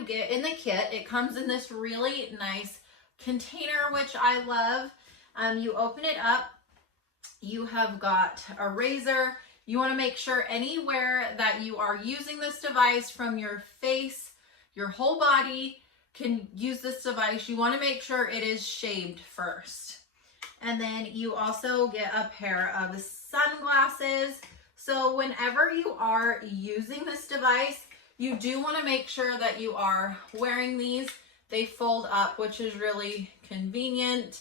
you get in the kit. It comes in this really nice container, which I love. You open it up, you have got a razor. You want to make sure anywhere that you are using this device, from your face, your whole body can use this device. You want to make sure it is shaved first. And then you also get a pair of sunglasses. So whenever you are using this device, you do want to make sure that you are wearing these. They fold up, which is really convenient.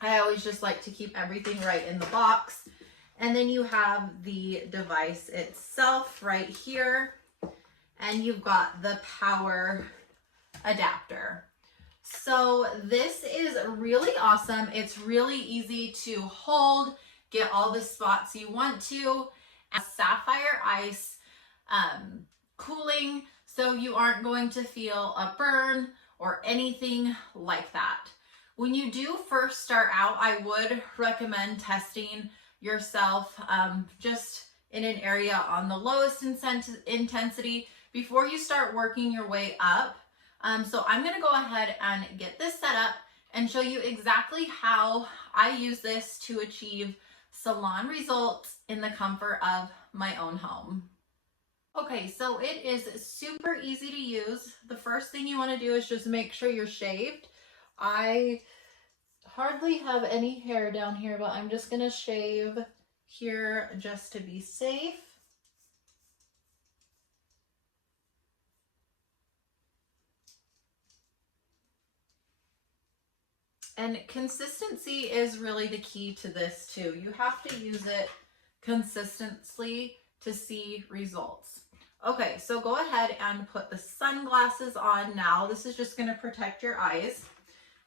I always just like to keep everything right in the box. And then you have the device itself right here, and you've got the power adapter. So this is really awesome. It's really easy to hold, get all the spots you want to. Sapphire ice cooling, so you aren't going to feel a burn or anything like that. When you do first start out, I would recommend testing yourself just in an area on the lowest intensity before you start working your way up. So I'm going to go ahead and get this set up and show you exactly how I use this to achieve salon results in the comfort of my own home. Okay, so it is super easy to use. The first thing you want to do is just make sure you're shaved. I hardly have any hair down here, but I'm just going to shave here just to be safe. And consistency is really the key to this too. You have to use it consistently to see results. Okay, so go ahead and put the sunglasses on now. This is just going to protect your eyes.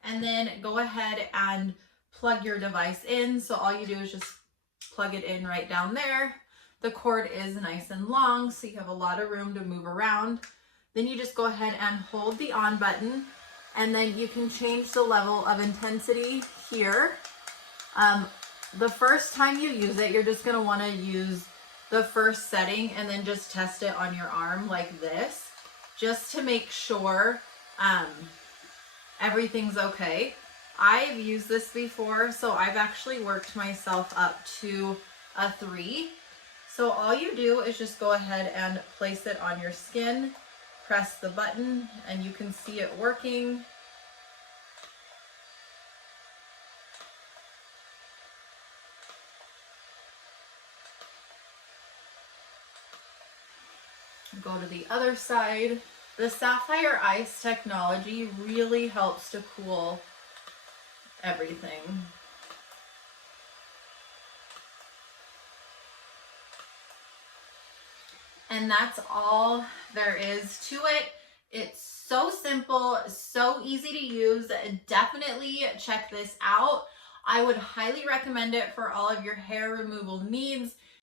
And then go ahead and plug your device in. So all you do is just plug it in right down there. The cord is nice and long, so you have a lot of room to move around. Then you just go ahead and hold the on button, and then you can change the level of intensity here. The first time you use it, you're just going to want to use the first setting and then just test it on your arm like this, just to make sure everything's okay. I've used this before, so I've actually worked myself up to a 3. So all you do is just go ahead and place it on your skin, press the button, and you can see it working. Go to the other side. The sapphire ice technology really helps to cool everything. And that's all there is to it. It's so simple, so easy to use. Definitely check this out. I would highly recommend it for all of your hair removal needs.